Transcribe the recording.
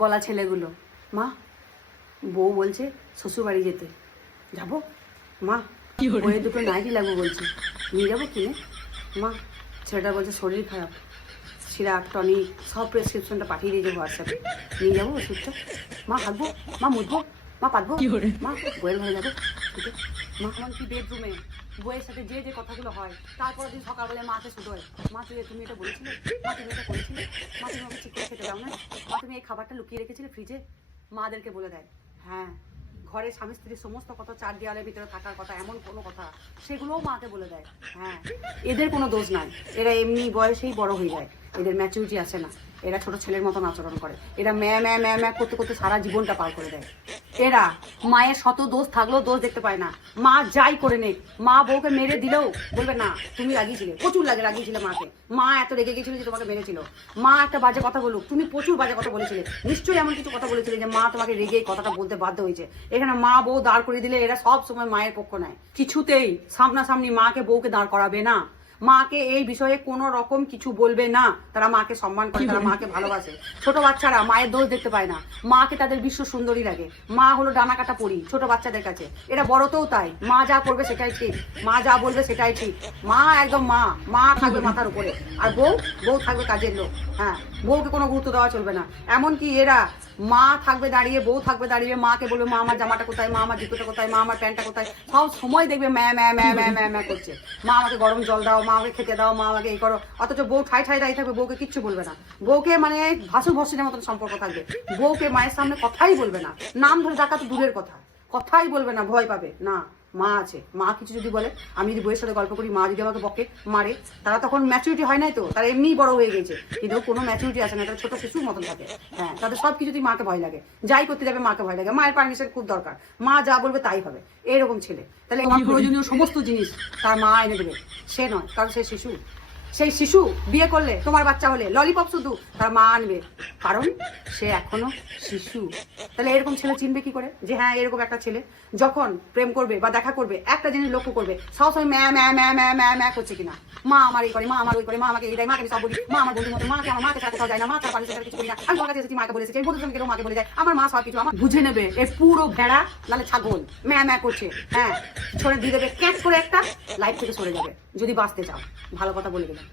বলা ছেলেগুলো, মা বউ বলছে শ্বশুর বাড়ি যেতে, যাবো মা, বইয়ের দুটো নাইটি লাগবে বলছে, নিয়ে যাবো কিনে? মা ছেলেটা বলছে শরীর খারাপ, সিরাপ টনিক সব প্রেসক্রিপশনটা পাঠিয়ে দিয়েছে হোয়াটসঅ্যাপে, নিয়ে যাবো ওষুধটা। মা হাঁকবো, মা মুছবো, মা পাতবো, মা বইয়ের ঘরে যাবো, মা এমনকি বেডরুমে বইয়ের সাথে যে যে কথাগুলো হয়, তারপর দিন সকালবেলায় মাকে শুধোয়, মা তুমি এটা বলেছিলে, মা তুমি এটা করেছিলে, মা তুমি আমাকে ঠিক করে খেতে দাও না, মা তুমি এই খাবারটা লুকিয়ে রেখেছিলে ফ্রিজে। মাদেরকে বলে দেয়, হ্যাঁ ঘরে স্বামী স্ত্রীর সমস্ত কথা, চার দেওয়ালের ভিতরে থাকার কথা, এমন কোনো কথা সেগুলোও মাকে বলে দেয়। হ্যাঁ এদের কোনো দোষ নাই, এরা এমনি বয়সেই বড় হয়ে যায়, এদের ম্যাচুরিটি আসে না, এরা ছোট ছেলের মতন আচরণ করে, এরা ম্যা ম্যা ম্যা ম্যা করতে করতে সারা জীবনটা পার করে দেয়। এরা মায়ের শত দোষ থাকলেও দোষ দেখতে পায় না, মা যাই করে নেক, মা বউকে মেরে দিলেও বলবে না তুমি রাগিয়েছিলে, প্রচুর রাগিয়েছিলে মাকে, মা এত রেগে গেছিল যে তোমাকে মেরেছিল, মা একটা বাজে কথা বলুক তুমি প্রচুর বাজে কথা বলেছিলে, নিশ্চয়ই এমন কিছু কথা বলেছিলে যে মা তোমাকে রেগে কথাটা বলতে বাধ্য হয়েছে। এখানে মা বউ দাঁড় করে দিলে এরা সব সময় মায়ের পক্ষ নেয়, কিছুতেই সামনাসামনি মাকে বউকে দাঁড় করাবে না, মাকে এই বিষয়ে কোনো রকম কিছু বলবে না। তারা মাকে সম্মান করে, তারা মাকে ভালোবাসে। ছোট বাচ্চারা মায়ের দোষ দেখতে পায় না, মাকে তাদের বিশ্ব সুন্দরী লাগে, মা হলো ডানা কাটা পরি ছোট বাচ্চাদের কাছে, এরা বড়তেও তাই, মা যা করবে সেটাই ঠিক, মা যা বলবে সেটাই ঠিক, মা একদম মা, মা থাকবে মাথার উপরে, আর বউ বউ থাকবে কাজের লোক। হ্যাঁ বউকে কোনো গুরুত্ব দেওয়া চলবে না, এমনকি এরা মা থাকবে দাঁড়িয়ে, বউ থাকবে দাঁড়িয়ে, মাকে বলবে মা আমার জামাটা কোথায়, মা আমার জুতোটা কোথায়, মা আমার প্যান্টটা কোথায়, সব সময় দেখবে ম্যা ম্যা ম্যা ম্যা ম্যা ম্যা করছে, মা আমাকে গরম জল দাও, মা আমাকে খেতে দাও, মা আমাকে এই করো। অথচ বউ ঠাই ঠাই দাঁড়িয়ে থাকবে, বউকে কিচ্ছু বলবে না, বউকে মানে ভাসু ভসিনের মতন সম্পর্ক থাকবে, বউকে মায়ের সামনে কথাই বলবে না, নাম ধরে ডাকা তো দূরের কথা, কথাই বলবে না, ভয় পাবে না। মা আছে, মা কিছু যদি বলে, আমি যদি বইয়ের সাথে গল্প করি, মা যদি আমাকে বকে মারে, তারা তখন ম্যাচুরিটি হয় নাই তো, তারা এমনিই বড় হয়ে গেছে, কিন্তু কোনো ম্যাচুরিটি আসে না, তারা ছোট শিশুর মতন থাকে। হ্যাঁ তাদের সব কিছুতেই মাকে ভয় লাগে, যাই করতে যাবে মাকে ভয় লাগে, মায়ের পারমিশন খুব দরকার, মা যা বলবে তাই হবে, এরকম ছেলে। তাহলে আমার প্রয়োজনীয় সমস্ত জিনিস তার মা এনে দেবে, সে নয়, কারণ সে শিশু। সেই শিশু বিয়ে করলে, তোমার বাচ্চা হলে ললিপপ শুধু তার মা আনবে, কারণ সে এখনো শিশু। তাহলে এরকম ছেলে চিনবে কি করে যে হ্যাঁ এরকম একটা ছেলে যখন প্রেম করবে বা দেখা করবে, একটা জিনিস লক্ষ্য করবে, সবসময় ম্যা ম্যা ম্যা ম্যা ম্যা ম্যা করছে কিনা, মা আমার এই করে, মা আমার ওই করে, মা আমাকে এই দেয়, মাকে সব বলি, মা আমার বন্ধুর মতো, মাকে আমার মাকে সাথে কোথাও যায় না, মা তার পাশে কিছু করি না, আমি তোমার কাছে এসেছি মাকে বলেছি, বন্ধুর সঙ্গে মাকে বলে যায়, আমার মা সব কিছু আমার বুঝে নেবে, এই পুরো ভেড়া নাহলে ছাগল ম্যা ম্যা করছে। হ্যাঁ ছড়ে দিয়ে দেবে ক্যাচ করে একটা, লাইফ থেকে সরে যাবে, যদি বাঁচতে চাও। ভালো কথা বলে দিলাম।